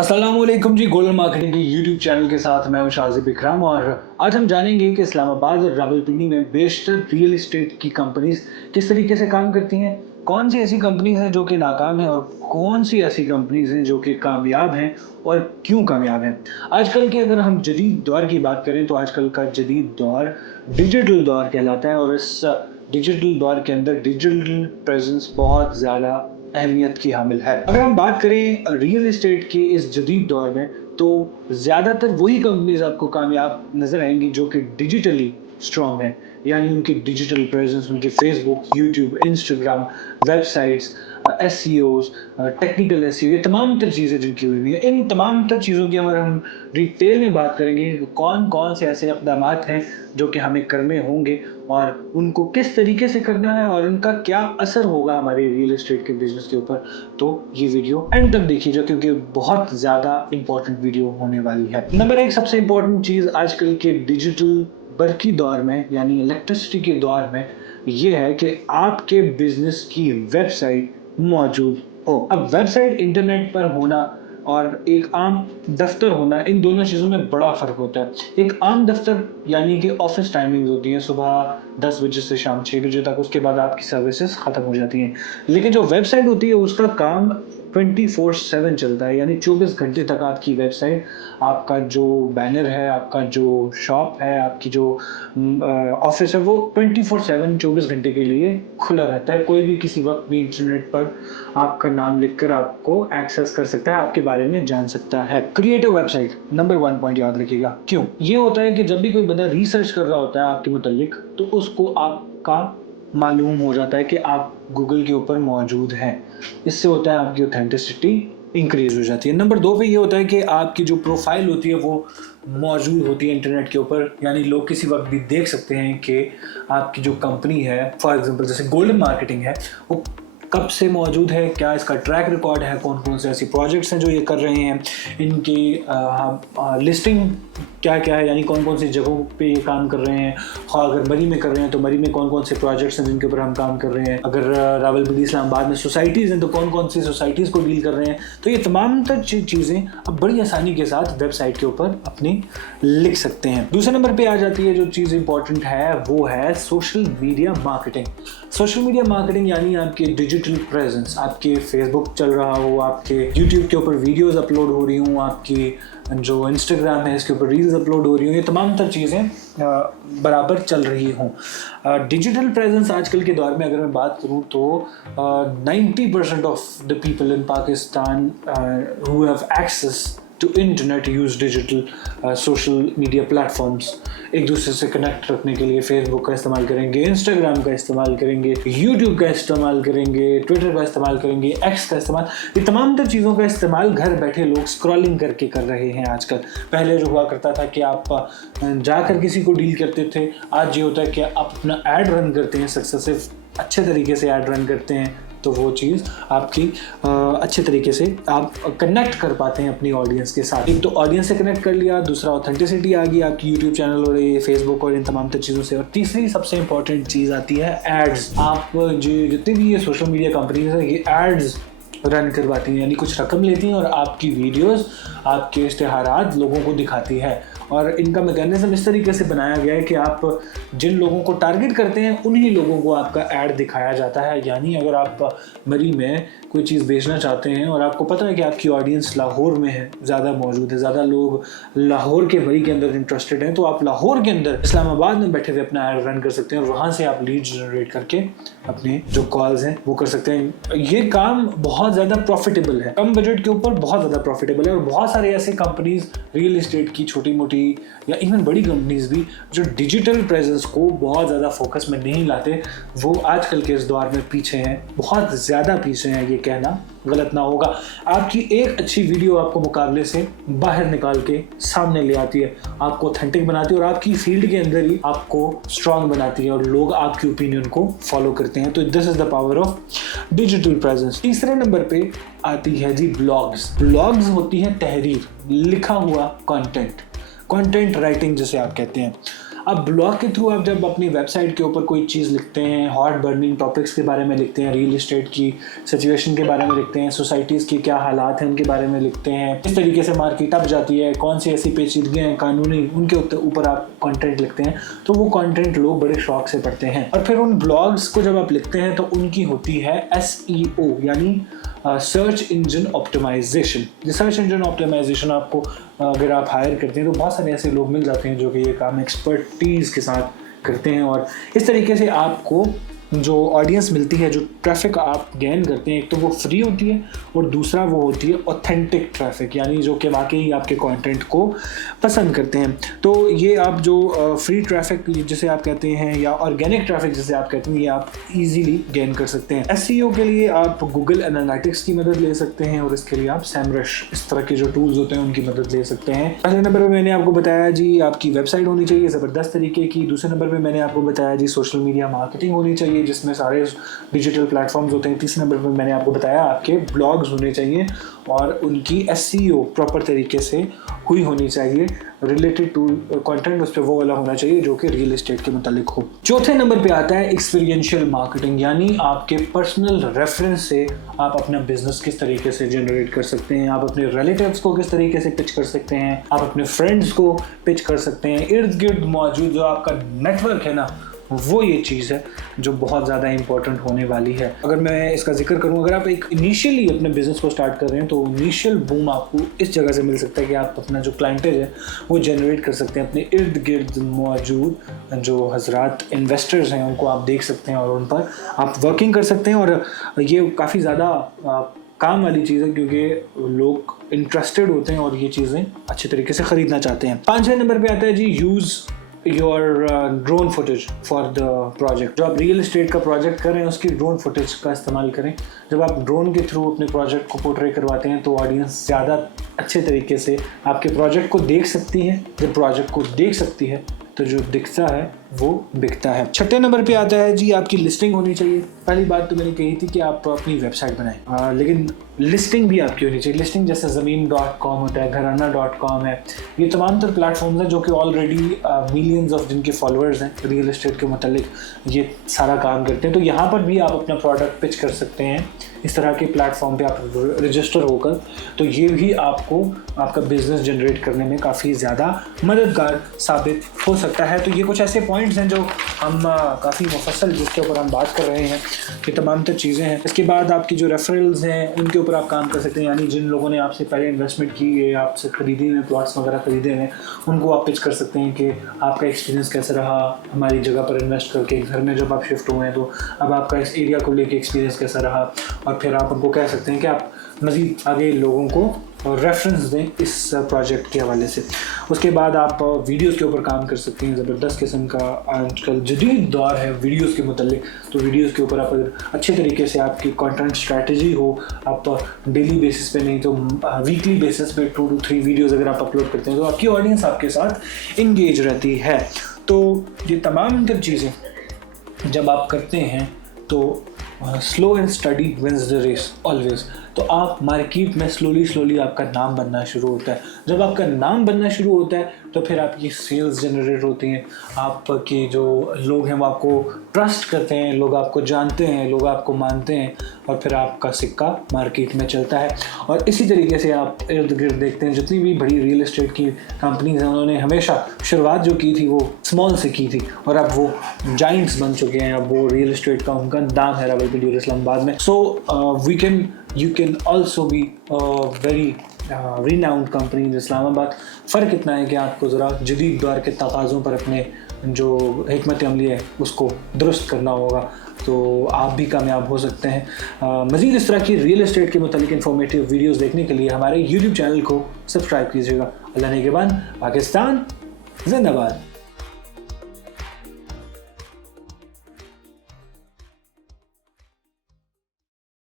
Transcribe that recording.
अस्सलामुअलैकुम जी। Golden marketing के YouTube channel के साथ मैं हूं शाजिब इकराम और आज हम जानेंगे कि इस्लामाबाद और रावलपिंडी में बेशतर रियल एस्टेट की कंपनीज किस तरीके से काम करती हैं, कौन सी ऐसी कंपनीज हैं जो कि नाकाम हैं और कौन सी ऐसी कंपनीज हैं जो कि कामयाब हैं और क्यों कामयाब हैं। आजकल के अगर हम जदीद दौर की बात करें तो आजकल का जदीद दौर डिजिटल दौर कहलाता है और इस डिजिटल दौर के अंदर डिजिटल प्रेजेंस बहुत ज़्यादा अहमियत की हामिल है। अगर हम बात करें रियल एस्टेट के इस जदीद दौर में तो ज़्यादातर वही कंपनीज आपको कामयाब नज़र आएंगी जो कि डिजिटली स्ट्रॉन्ग है, यानी उनकी डिजिटल प्रेजेंस, उनके Facebook, YouTube, Instagram, websites, SEOs, technical SEO, ये तमाम तर चीज़ें जिनकी हुई है। इन तमाम तर चीज़ों की अगर हम डिटेल में बात करेंगे कौन कौन से ऐसे इक़दाम हैं जो कि हमें करने होंगे और उनको किस तरीके से करना है और उनका क्या असर होगा हमारे रियल एस्टेट के बिजनेस के ऊपर, तो ये वीडियो एंड तक देखिएगा क्योंकि बहुत ज़्यादा इंपॉर्टेंट वीडियो होने वाली है। नंबर एक सबसे इम्पोर्टेंट चीज़ आजकल के डिजिटल बरकी दौर में यानी इलेक्ट्रिसिटी के दौर में ये है कि आपके बिजनेस की वेबसाइट मौजूद हो। अब वेबसाइट इंटरनेट पर होना और एक आम दफ्तर होना, इन दोनों चीज़ों में बड़ा फ़र्क होता है। एक आम दफ्तर यानी कि ऑफिस टाइमिंग्स होती हैं सुबह 10 बजे से शाम 6 बजे तक, उसके बाद आपकी सर्विसेज ख़त्म हो जाती हैं। लेकिन जो वेबसाइट होती है उसका काम 24/7 चलता है, यानी 24 घंटे तक आपकी वेबसाइट, आपका जो बैनर है, आपका जो शॉप है, आपकी जो ऑफिस है, वो 24/7 24 घंटे के लिए खुला रहता है। कोई भी किसी वक्त भी इंटरनेट पर आपका नाम लिखकर आपको एक्सेस कर सकता है, आपके बारे में जान सकता है। क्रिएटिव वेबसाइट नंबर 1 पॉइंट याद रखिएगा। क्यों? ये होता है कि जब भी कोई बंदा रिसर्च कर रहा होता है आपके मुतालिक तो उसको आपका मालूम हो जाता है कि आप गूगल के ऊपर मौजूद हैं। इससे होता है आपकी ऑथेंटिसिटी इंक्रीज हो जाती है। नंबर 2 पे ये होता है कि आपकी जो प्रोफाइल होती है वो मौजूद होती है इंटरनेट के ऊपर, यानी लोग किसी वक्त भी देख सकते हैं कि आपकी जो कंपनी है, फॉर एग्जांपल जैसे गोल्डन मार्केटिंग है, वो कब से मौजूद है, क्या इसका ट्रैक रिकॉर्ड है, कौन कौन से ऐसी प्रोजेक्ट्स हैं जो ये कर रहे हैं, इनकी लिस्टिंग क्या क्या है, यानी कौन कौन सी जगहों पे ये काम कर रहे हैं। हाँ, अगर मरी में कर रहे हैं तो मरी में कौन कौन से प्रोजेक्ट्स हैं जिनके ऊपर हम काम कर रहे हैं। अगर रावलपिंडी इस्लामाबाद में सोसाइटीज़ हैं तो कौन कौन सी सोसाइटीज़ को डील कर रहे हैं। तो ये तमाम तर चीज़ें अब बड़ी आसानी के साथ वेबसाइट के ऊपर अपनी लिख सकते हैं। दूसरे नंबर पे आ जाती है जो चीज़ इंपॉर्टेंट है, वो है social media marketing. Social media marketing यानी आपके डिजिटल प्रेजेंस, आपके फेसबुक चल रहा हो, आपके यूट्यूब के ऊपर वीडियोज़ अपलोड हो रही हूँ, आपकी जो इंस्टाग्राम है इसके ऊपर रील्स अपलोड हो रही हूँ, ये तमाम तर चीज़ें बराबर चल रही हूँ। डिजिटल प्रेजेंस आजकल के दौर में अगर मैं बात करूँ तो 90% of the people in Pakistan who have access to internet use digital social media platforms. एक दूसरे से कनेक्ट रखने के लिए फेसबुक का इस्तेमाल करेंगे, इंस्टाग्राम का इस्तेमाल करेंगे, यूट्यूब का इस्तेमाल करेंगे, ट्विटर का इस्तेमाल करेंगे, एक्स का इस्तेमाल, ये तमाम तर चीज़ों का इस्तेमाल घर बैठे लोग स्क्रॉलिंग करके कर रहे हैं आजकल। पहले जो हुआ करता था कि आप जाकर किसी को डील करते थे, आज ये होता है कि आप अपना ऐड रन करते हैं, सक्सेसिव अच्छे तरीके से ऐड रन करते हैं, तो वो चीज़ आपकी अच्छे तरीके से आप कनेक्ट कर पाते हैं अपनी ऑडियंस के साथ। एक तो ऑडियंस से कनेक्ट कर लिया, दूसरा ऑथेंटिसिटी आ गई आपकी यूट्यूब चैनल और ये फेसबुक और इन तमाम तर चीज़ों से, और तीसरी सबसे इंपॉर्टेंट चीज़ आती है एड्स। आप जितनी भी ये सोशल मीडिया कंपनीज हैं ये एड्स रन करवाती हैं, यानी कुछ रकम लेती हैं और आपकी वीडियोस, आपके इश्तिहारात लोगों को दिखाती है। और इनका मैकेनिज्म इस तरीके से बनाया गया है कि आप जिन लोगों को टारगेट करते हैं उन्हीं लोगों को आपका ऐड दिखाया जाता है। यानी अगर आप मरी में कोई चीज़ बेचना चाहते हैं और आपको पता है कि आपकी ऑडियंस लाहौर में है, ज़्यादा मौजूद है, ज़्यादा लोग लाहौर के मरी के अंदर इंटरेस्टेड हैं, तो आप लाहौर के अंदर इस्लामाबाद में बैठे हुए अपना ऐड रन कर सकते हैं और वहाँ से आप लीड जनरेट करके अपने जो कॉल्स हैं वो कर सकते हैं। ये काम बहुत ज़्यादा प्रॉफिटेबल है, कम बजट के ऊपर बहुत ज़्यादा प्रॉफिटेबल है। और बहुत सारे ऐसे कंपनीज रियल एस्टेट की छोटी मोटी या इवन बड़ी कंपनीज भी जो डिजिटल प्रेजेंस को बहुत ज़्यादा फोकस में नहीं लाते, वो आजकल के इस दौर में पीछे हैं, बहुत ज़्यादा पीछे हैं। ये कहना गलत ना होगा। आपकी एक अच्छी वीडियो आपको मुकाबले से बाहर निकाल के सामने ले आती है, आपको ऑथेंटिक बनाती है और आपकी फील्ड के अंदर ही आपको स्ट्रांग बनाती है और लोग आपकी ओपिनियन को फॉलो करते हैं। तो this is the power of digital presence. तीसरे नंबर पे आती है जी ब्लॉग्स। ब्लॉग्स होती है तहरीर, लिखा हुआ कंटेंट, कंटेंट राइटिंग जिसे आप कहते हैं। अब ब्लॉग के थ्रू आप जब अपनी वेबसाइट के ऊपर कोई चीज़ लिखते हैं, हॉट बर्निंग टॉपिक्स के बारे में लिखते हैं, रियल एस्टेट की सिचुएशन के बारे में लिखते हैं, सोसाइटीज़ की क्या हालात हैं उनके बारे में लिखते हैं, किस तरीके से मार्केट अप जाती है, कौन सी ऐसी पेचीदगियाँ हैं कानूनी, उनके ऊपर आप कंटेंट लिखते हैं, तो वो कंटेंट लोग बड़े शौक से पढ़ते हैं। और फिर उन ब्लॉग्स को जब आप लिखते हैं तो उनकी होती है SEO यानी सर्च इंजन ऑप्टिमाइजेशन। ये सर्च इंजन ऑप्टिमाइजेशन आपको अगर आप हायर करते हैं तो बहुत सारे ऐसे लोग मिल जाते हैं जो कि ये काम एक्सपर्टीज़ के साथ करते हैं, और इस तरीके से आपको जो ऑडियंस मिलती है, जो ट्रैफिक आप गेन करते हैं, एक तो वो फ्री होती है और दूसरा वो होती है ऑथेंटिक ट्रैफिक, यानी जो कि वाकई आपके कंटेंट को पसंद करते हैं। तो ये आप जो फ्री ट्रैफिक जिसे आप कहते हैं या ऑर्गेनिक ट्रैफिक जिसे आप कहते हैं, ये आप इजीली गेन कर सकते हैं। SEO के लिए आप गूगल एनालिटिक्स की मदद ले सकते हैं और इसके लिए आप SEMrush इस तरह के जो टूल्स होते हैं उनकी मदद ले सकते हैं। पहले नंबर पर मैंने आपको बताया जी आपकी वेबसाइट होनी चाहिए ज़बरदस्त तरीके की। दूसरे नंबर पर मैंने आपको बताया जी सोशल मीडिया मार्केटिंग होनी चाहिए जिसमें सारे डिजिटल प्लेटफॉर्म्स होते हैं। तीसरे नंबर पर मैंने आपको बताया आपके ब्लॉग्स होने चाहिए और उनकी SEO प्रॉपर तरीके से हुई होनी चाहिए, रिलेटेड टू कंटेंट उस पर वो वाला होना चाहिए जो कि रियल एस्टेट के मुतालिक हो। चौथे नंबर पे आता है एक्सपीरियंशियल मार्केटिंग, यानी आपके पर्सनल रेफरेंस से आप अपना बिजनेस किस तरीके से जनरेट कर सकते हैं, आप अपने रिलेटिव्स को किस तरीके से पिच कर सकते हैं, आप अपने फ्रेंड्स को पिच कर सकते हैं। इर्द गिर्द मौजूद जो आपका नेटवर्क है ना, वो ये चीज़ है जो बहुत ज़्यादा इंपॉर्टेंट होने वाली है। अगर मैं इसका जिक्र करूँ, अगर आप एक इनिशियली अपने बिजनेस को स्टार्ट कर रहे हैं तो इनिशियल बूम आपको इस जगह से मिल सकता है कि आप अपना जो क्लाइंटेज है वो जनरेट कर सकते हैं। अपने इर्द गिर्द मौजूद जो हजरात इन्वेस्टर्स हैं उनको आप देख सकते हैं और उन पर आप वर्किंग कर सकते हैं, और ये काफ़ी ज़्यादा काम वाली चीज़ है क्योंकि लोग इंटरेस्टेड होते हैं और ये चीज़ें अच्छे तरीके से ख़रीदना चाहते हैं। 5वें नंबर पे आता है जी use your drone footage for the project. जो आप रियल एस्टेट का प्रोजेक्ट कर रहे हैं उसकी ड्रोन फुटेज का इस्तेमाल करें। जब आप ड्रोन के थ्रू अपने प्रोजेक्ट को पोर्ट्रे करवाते हैं तो ऑडियंस ज़्यादा अच्छे तरीके से आपके प्रोजेक्ट को देख सकती है। जब प्रोजेक्ट को देख सकती है तो जो दिखता है वो बिकता है। 6ठे नंबर पे आता है जी आपकी लिस्टिंग होनी चाहिए। पहली बात तो मैंने कही थी कि आप अपनी वेबसाइट बनाएं, लेकिन लिस्टिंग भी आपकी होनी चाहिए। लिस्टिंग जैसे ज़मीन.com होता है, घराना.com है, ये तमाम तर प्लेटफॉर्म्स हैं जो कि ऑलरेडी मिलियंस ऑफ जिनके फॉलोअर्स हैं रियल एस्टेट के मुतालिक ये सारा काम करते हैं। तो यहाँ पर भी आप अपना प्रोडक्ट पिच कर सकते हैं इस तरह के प्लेटफॉर्म पे आप रजिस्टर होकर, तो ये भी आपको आपका बिजनेस जनरेट करने में काफ़ी ज़्यादा मददगार साबित हो सकता है। तो ये कुछ ऐसे पॉइंट्स हैं जो हम काफ़ी मुफस्सल जिसके ऊपर हम बात कर रहे हैं, ये तमाम तर चीज़ें हैं। इसके बाद आपकी जो रेफरल्स हैं उनके ऊपर आप काम कर सकते हैं, यानी जिन लोगों ने आपसे पहले इन्वेस्टमेंट की है, आपसे खरीदे हुए प्लॉट्स वगैरह खरीदे हैं, उनको आप पिच कर सकते हैं कि आपका एक्सपीरियंस कैसा रहा हमारी जगह पर इन्वेस्ट करके। घर में जब आप शिफ्ट हुए हैं तो अब आपका इस एरिया को लेके एक्सपीरियंस कैसा रहा, और फिर आप उनको कह सकते हैं कि आप मज़ीद आगे लोगों को रेफरेंस दें इस प्रोजेक्ट के हवाले से। उसके बाद आप वीडियोस के ऊपर काम कर सकते हैं। ज़बरदस्त किस्म का आजकल जदीद दौर है वीडियोस के मुतालिक, तो वीडियोस के ऊपर आप अगर अच्छे तरीके से आपकी कंटेंट स्ट्रेटजी हो, आप डेली बेसिस पे नहीं तो वीकली बेसिस पे 2 to 3 वीडियोस अगर आप अपलोड करते हैं तो आपकी ऑडियंस आपके साथ इंगेज रहती है। तो ये तमाम चीज़ें जब आप करते हैं तो slow and steady wins the race always. तो आप मार्केट में स्लोली आपका नाम बनना शुरू होता है। जब आपका नाम बनना शुरू होता है तो फिर आपकी सेल्स जनरेट होती हैं, आपके जो लोग हैं वो आपको ट्रस्ट करते हैं, लोग आपको जानते हैं, लोग आपको मानते हैं, और फिर आपका सिक्का मार्केट में चलता है। और इसी तरीके से आप इर्द गिर्द देखते हैं जितनी भी बड़ी रियल एस्टेट की कंपनीज हैं उन्होंने हमेशा शुरुआत जो की थी वो स्मॉल से की थी, और अब वो जाइंट्स बन चुके हैं। अब वो रियल एस्टेट का उनका नाम है रावलपिंडी और इस्लामाबाद में। सो you can also be a very renowned company in Islamabad. फ़र्क इतना है कि आपको ज़रा जदीद दौर के तकाज़ों पर अपने जो हिकमत अमली है उसको दुरुस्त करना होगा, तो आप भी कामयाब हो सकते हैं। मज़ीद इस तरह की रियल एस्टेट के मुतालिक इन्फॉर्मेटिव वीडियोस देखने के लिए हमारे YouTube चैनल को सब्सक्राइब कीजिएगा। अल्लाह नेगेबान, पाकिस्तान जिंदाबाद।